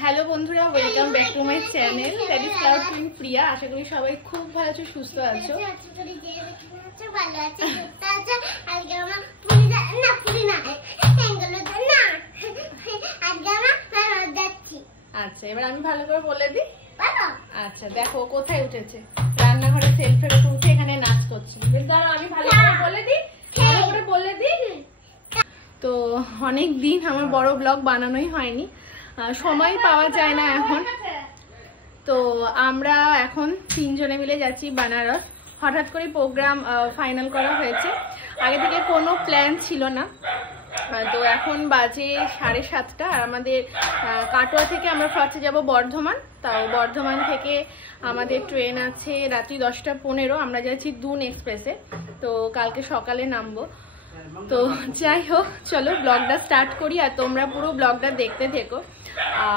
Hello বন্ধুরা, welcome back to my channel that is cloud queen Priya. আশা করি সবাই খুব ভালো আছো, সুস্থ আছো। আচ্ছা, এবার আমি ভালো করে বলে দিই। আচ্ছা দেখো কোথায় উঠেছে, রান্নাঘরে সেলফের উপর উঠে এখানে নাচ করছে। দাঁড়াও আমি ভালো করে বলে দিই, ভালো করে বলে দিই। তো অনেক দিন আমার বড় ব্লগ বানানোই হয়নি, সময় পাওয়া যায় না এখন। তো আমরা এখন 3 জনে মিলে যাচ্ছি বেনারস। হঠাৎ করে প্রোগ্রাম ফাইনাল করা হয়েছে, আগে থেকে কোনো প্ল্যান ছিল না। তো এখন বাজে 7:30 আর আমাদের কাটোয়া থেকে আমরা ফার্স্টে যাব বর্ধমান। তাও বর্ধমান থেকে আমাদের ট্রেন আছে রাত্রি 10:15। আমরা যাচ্ছি দুন এক্সপ্রেসে, তো কালকে সকালে নামবো। তো যাই হোক, চলো ব্লগটা স্টার্ট করি আর তোমরা পুরো ব্লগটা দেখতে থেকো।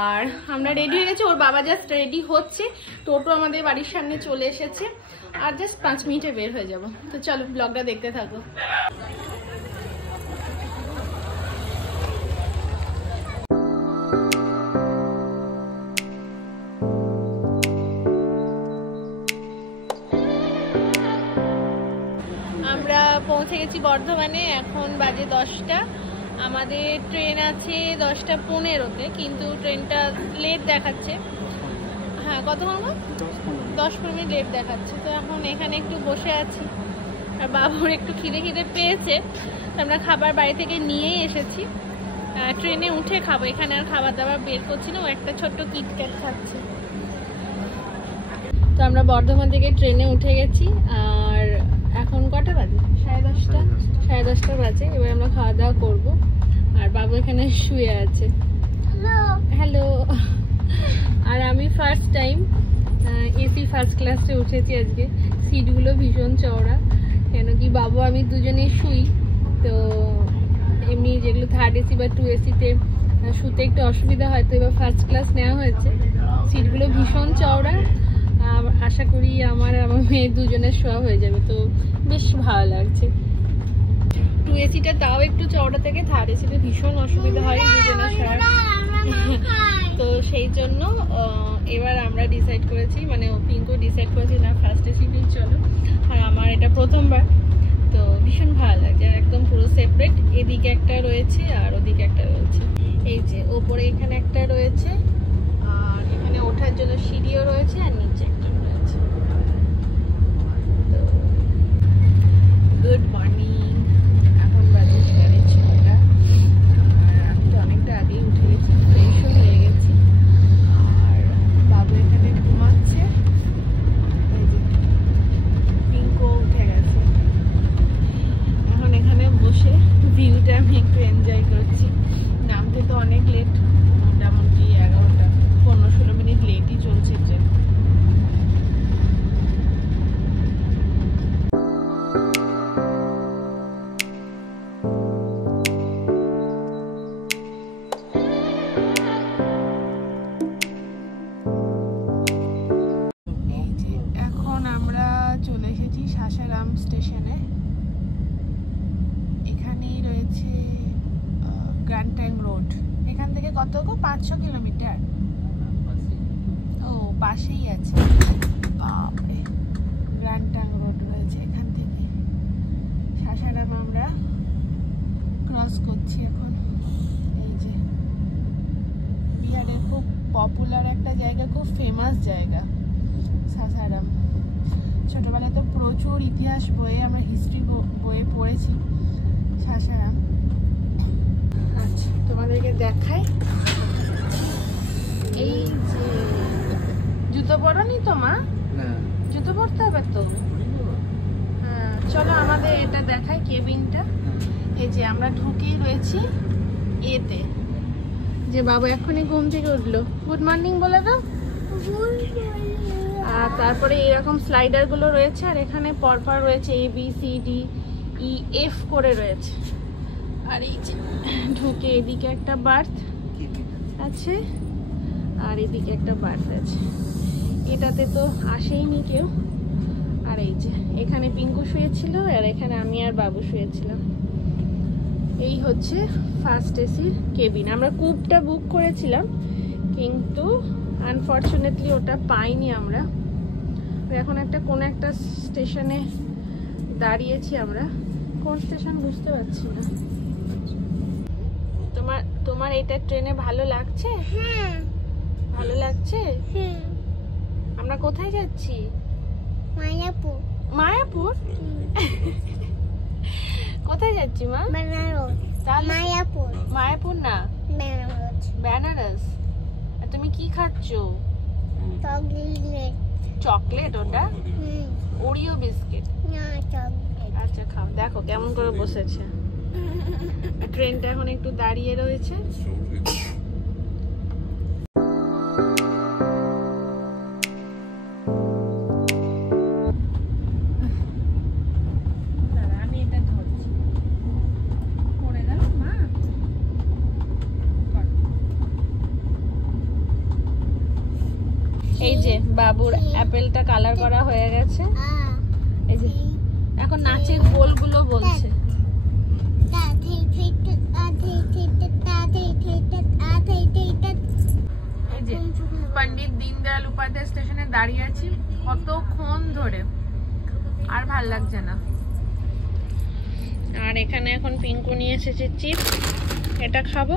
আর আমরা রেডি হয়ে গেছি, ওর বাবা জাস্ট রেডি হচ্ছে, টোটো আমাদের বাড়ির সামনে চলে এসেছে, আর জাস্ট 5 মিনিটে বের হয়ে যাব। তো চলো ব্লগটা দেখতে থাকো। আমরা পৌঁছে গেছি বর্ধমানে, এখন বাজে 10টা। আমাদের ট্রেন আছে 10:15-তে, কিন্তু ট্রেনটা লেট দেখাচ্ছে। হ্যাঁ, কত মামা? 10-15 মিনিট লেট দেখাচ্ছে। তো এখন এখানে একটু বসে আছি, আর বাবুর একটু খিদে পেয়েছে, আমরা খাবার বাড়ি থেকে নিয়েই এসেছি। ট্রেনে উঠে খাবো, এখানে আর খাবার দাবার বের করছি না, ও একটা ছোট্ট কিটক্যাট খাচ্ছে। তো আমরা বর্ধমান থেকে ট্রেনে উঠে গেছি, আর এখন কটা বাজে? 10:30 বাজে। এবার আমরা খাওয়া দাওয়া করবো, আর বাবু এখানে শুয়ে আছে। হ্যালো। আর আমি ফার্স্ট টাইম এসি ফার্স্ট ক্লাসে উঠেছি আজকে। সিটগুলো ভীষণ চওড়া, কেন কি বাবু আমি দুজনেই শুই। তো এমনি যেগুলো 3rd এসি বা 2 এসিতে শুতে একটু অসুবিধা হয়, তো এবার ফার্স্ট ক্লাস নেওয়া হয়েছে। সিটগুলো ভীষণ চওড়া, আশা করি আমার মেয়ে দুজনের শোয়া হয়ে যাবে, তো বেশ ভালো লাগছে। 2 এসিটা তাও একটু চওড়া থেকে, 3rd এসিতে ভীষণ অসুবিধা হয় দুজনের শোয়ার। তো সেই জন্য এবার আমরা ডিসাইড করেছি, মানে পিঙ্কু ডিসাইড করেছি না ফার্স্ট এসিতেই চলো। আর আমার এটা প্রথমবার, তো ভীষণ ভালো লাগছে। আর একদম পুরো সেপারেট, এদিকে একটা রয়েছে আর ওদিকে একটা রয়েছে। এই যে ওপরে এখানে একটা রয়েছে, আর এখানে ওঠার জন্য সিঁড়িও রয়েছে, আর নিচে একটা রয়েছে। তো গুড মর্নিং, এখন বাজে 6:30। আর আমি তো অনেকটা আগেই উঠে গেছি, ফ্রেশও হয়ে গেছি। আর বাবু এখানে ঘুমাচ্ছে, পিঙ্কও উঠে গেছে। এখন এখানে বসে ভিউটা আমি একটু এনজয় করছি। নামতে তো অনেক লেট, মোটামুটি 11টা 15-16 মিনিট লেটই চলছে ট্রেন। এখন আমরা চলে এসেছি সাসারাম স্টেশনে। এখানেই রয়েছে গ্র্যান্ড ট্যাং রোড। এখান থেকে কত গো? 500 কিলোমিটার। ও পাশেই আছে, গ্র্যান্ড ট্যাং রোড রয়েছে। এখান থেকে সাসারাম আমরা ক্রস করছি এখন। এই যে বিহারের খুব পপুলার একটা জায়গা, খুব ফেমাস জায়গা সাসারাম। ছোটবেলায় তো প্রচুর ইতিহাস বইয়ে, আমরা হিস্ট্রি বইয়ে পড়েছি সাসারাম। আচ্ছা তোমাদেরকে দেখাই, এই যে জুতো পরনি তো মা? জুতো পরতে হবে তো। হ্যাঁ চলো আমাদের এটা দেখাই, কেবিনটা। এই যে আমরা ঢুকেই রয়েছি এতে। যে বাবু এখনই ঘুম থেকে উঠলো, গুড মর্নিং বলে দাও। আর তারপরে এরকম স্লাইডার গুলো রয়েছে, আর এখানে পরপর রয়েছে ABCDEF করে রয়েছে। আর এই যে ঢুকে এদিকে একটা বার্থ আছে, আর এদিকে একটা বার্থ আছে। এটাতে তো আসেইনি কেউ। আর এই যে এখানে পিঙ্কু শুয়েছিল, আর এখানে আমি আর বাবু শুয়েছিলাম। এই হচ্ছে ফার্স্ট এসির কেবিন। আমরা কুপটা বুক করেছিলাম, কিন্তু আনফর্চুনেটলি ওটা পাইনি আমরা। এখন কোন একটা স্টেশনে দাঁড়িয়েছি আমরা। কোন স্টেশন বুঝতে পারছি না। তোমার এটা ট্রেনে ভালো লাগছে? হ্যাঁ ভালো লাগছে। আমরা কোথায় যাচ্ছি? মায়াপুর। মায়াপুর? কোথায় যাচ্ছি মা? বেনারস। মায়াপুর। মায়াপুর না, বেনারস। বেনারস। আর তুমি কি খাচ্ছ? চকলেট। চকলেট? ওটা ওরিও বিস্কিট? না, চকলেট। আচ্ছা খাও। দেখো কেমন করে বসেছে। ট্রেনটা এখন একটু দাঁড়িয়ে রয়েছে। এই যে বাবুর অ্যাপেলটা কালার করা হয়ে গেছে। এই যে এখন নাচের গোলগুলো বলছে। এই যে পণ্ডিত দীনদয়াল উপাধ্যায় স্টেশনে দাঁড়িয়ে আছি কতক্ষণ ধরে, আর ভাল লাগছে না। আর এখানে এখন পিঙ্কু নিয়ে এসেছে চিপস, এটা খাবো।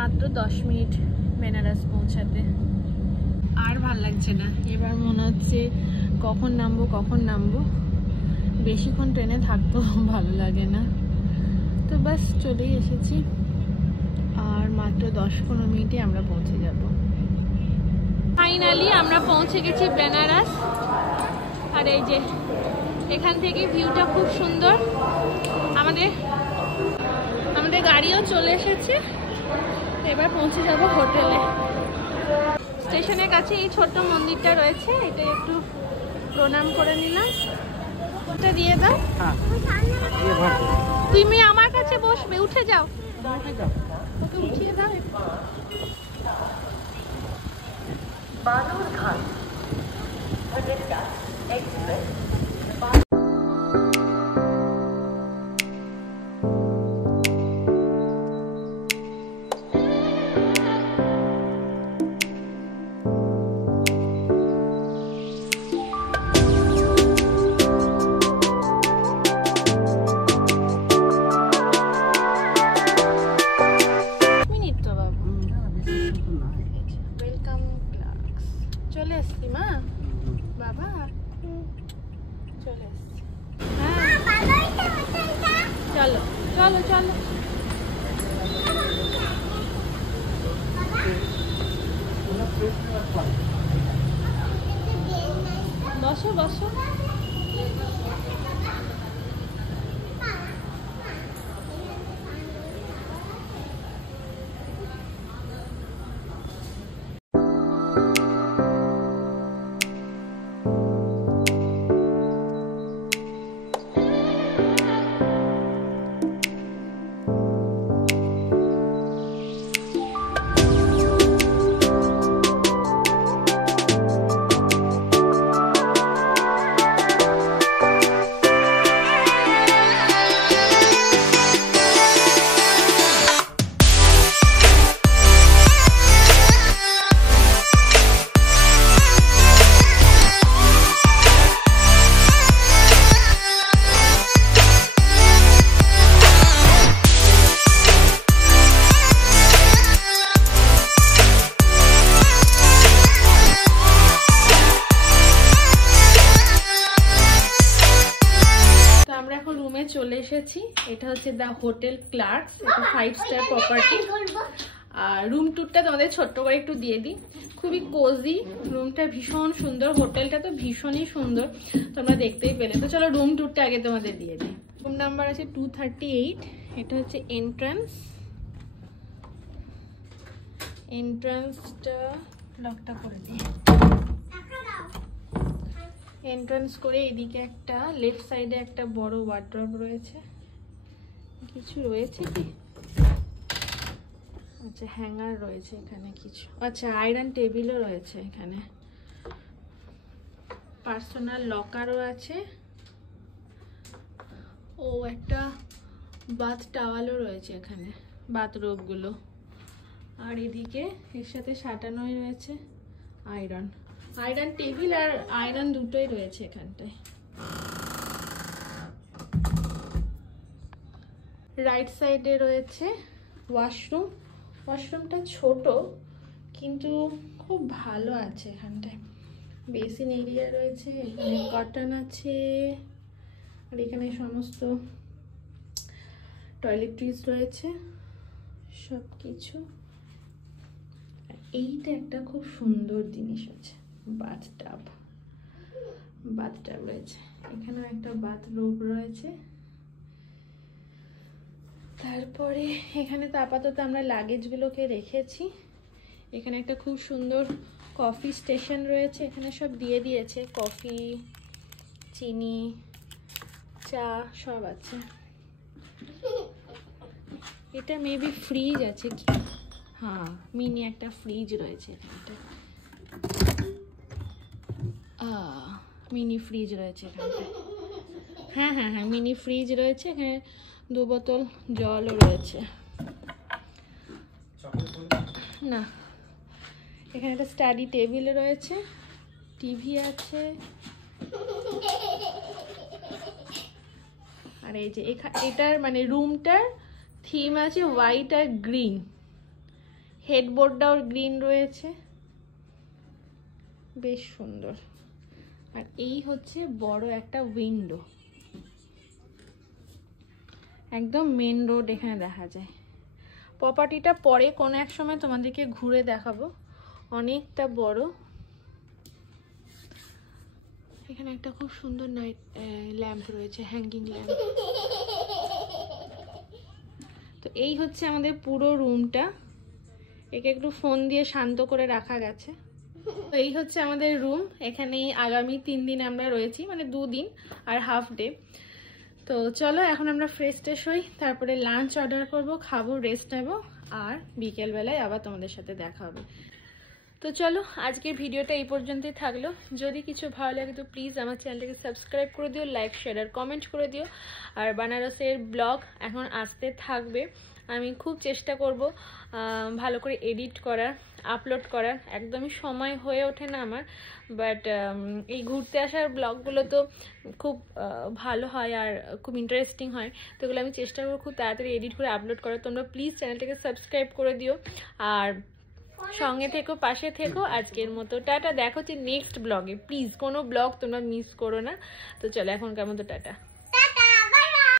মাত্র 10 মিনিট বেনারস পৌঁছাতে। আর ভাল লাগছে না, এবার মনে হচ্ছে কখন নামবো। বেশিক্ষণ ট্রেনে থাকতে ভালো লাগে না, তো বাস চলেই এসেছি। আর মাত্র 10-15 মিনিটে আমরা পৌঁছে যাব। ফাইনালি আমরা পৌঁছে গেছি বেনারস। আর এই যে এখান থেকে ভিউটা খুব সুন্দর। আমাদের গাড়িও চলে এসেছে। এবার পৌঁছে যাব হোটেলে। স্টেশনের কাছে এই ছোট্ট মন্দিরটা রয়েছে, এটা একটু প্রণাম করে নিলাম। ওটা দিয়ে দাও। তুমি আমার কাছে বসবে, উঠে যাও। ওকে উঠিয়ে দাও। বালুরঘাট এক্সপ্রেস। চলে এসছি মা, বাবা চলে এসছি। চলো চলো চলো। বসো বসো। চলে এসেছি। এটা হচ্ছে দ্য হোটেল ক্লার্কস, এটা 5 স্টার প্রপার্টি। আর রুম ট্যুরটা তোমাদের ছোট্ট করে একটু দিয়ে দিই। খুবই কোজি, রুমটা ভীষণ সুন্দর, হোটেলটা তো ভীষণই সুন্দর, তোমরা দেখতেই পেলে। তো চলো রুম ট্যুরটা আগে তোমাদের দিয়ে দিই। রুম নাম্বার আছে 238। এটা হচ্ছে এন্ট্রান্সটা লকটা করে দিই। এন্ট্রান্স করে এদিকে একটা লেফট সাইডে একটা বড় ওয়ার্ড্রপ রয়েছে, কিছু রয়েছে কি? আচ্ছা, হ্যাঙ্গার রয়েছে এখানে কিছু। আচ্ছা, আয়রন টেবিলও রয়েছে এখানে, পার্সোনাল লকারও আছে। ও একটা বাথ টাওয়ালও রয়েছে এখানে, বাথরোবগুলো। আর এদিকে এর সাথে সাজানোই রয়েছে আয়রন টেবিল আর আয়রন দুটোই রয়েছে এখানটায়। রাইট সাইডে রয়েছে ওয়াশরুমটা ছোট কিন্তু খুব ভালো আছে। এখানটায় বেসিন এরিয়া রয়েছে, এখানে কটন আছে, আর এখানে সমস্ত টয়লেট্রিজ রয়েছে সব কিছু। এইটা একটা খুব সুন্দর জিনিস আছে, বাথটাব রয়েছে। এখানেও একটা বাথরোব রয়েছে। তারপরে এখানে তো আপাতত আমরা লাগেজগুলোকে রেখেছি। এখানে একটা খুব সুন্দর কফি স্টেশন রয়েছে, এখানে সব দিয়ে দিয়েছে, কফি, চিনি, চা সব আছে। এটা মেবি ফ্রিজ আছে কি? হ্যাঁ, মিনি একটা ফ্রিজ রয়েছে এখানটা। মিনি ফ্রিজ রয়েছে এখানটা। হ্যাঁ, মিনি ফ্রিজ রয়েছে। এখানে 2 বোতল জলও রয়েছে। না, এখানে একটা স্টাডি টেবিল রয়েছে, টিভি আছে। আর এই যে এটার মানে রুমটার থিম আছে হোয়াইট আর গ্রিন, হেডবোর্ডটাও গ্রিন রয়েছে, বেশ সুন্দর। আর এই হচ্ছে বড় একটা উইন্ডো, একদম মেন রোড এখানে দেখা যায়। প্রপার্টিটা পরে কোনো এক সময় তোমাদেরকে ঘুরে দেখাবো, অনেকটা বড়। এখানে একটা খুব সুন্দর নাইট ল্যাম্প রয়েছে, হ্যাঙ্গিং ল্যাম্প। তো এই হচ্ছে আমাদের পুরো রুমটা। একে একটু ফোন দিয়ে শান্ত করে রাখা গেছে। তো এই হচ্ছে আমাদের রুম। এখানেই আগামী 3 দিন আমরা রয়েছি, মানে 2 দিন আর হাফ ডে। তো চলো এখন আমরা ফ্রেশ হই, তারপরে লাঞ্চ অর্ডার করব, খাবো, রেস্ট নেব, আর বিকেলবেলায় আবার তোমাদের সাথে দেখা হবে। তো চলো আজকের ভিডিওটা এই পর্যন্তই থাকলো। যদি কিছু ভালো লাগে তো প্লিজ আমার চ্যানেলটাকে সাবস্ক্রাইব করে দিও, লাইক, শেয়ার আর কমেন্ট করে দিও। আর বানারসের ব্লগ এখন আসতে থাকবে। আমি খুব চেষ্টা করব ভালো করে এডিট করার, আপলোড করার। একদমই সময় হয়ে ওঠে না আমার, বাট এই ঘুরতে আসার ব্লগগুলো তো খুব ভালো হয় আর খুব ইন্টারেস্টিং হয়। তো এগুলো আমি চেষ্টা করব খুব তাড়াতাড়ি এডিট করে আপলোড করার। তোমরা প্লিজ চ্যানেলটাকে সাবস্ক্রাইব করে দিও আর সঙ্গে থেকো, পাশে থেকো। আজকের মতো টাটা, দেখা হচ্ছে নেক্সট ব্লগে। প্লিজ কোনো ব্লগ তোমরা মিস করো না। তো চলো এখনকার মতো টাটা।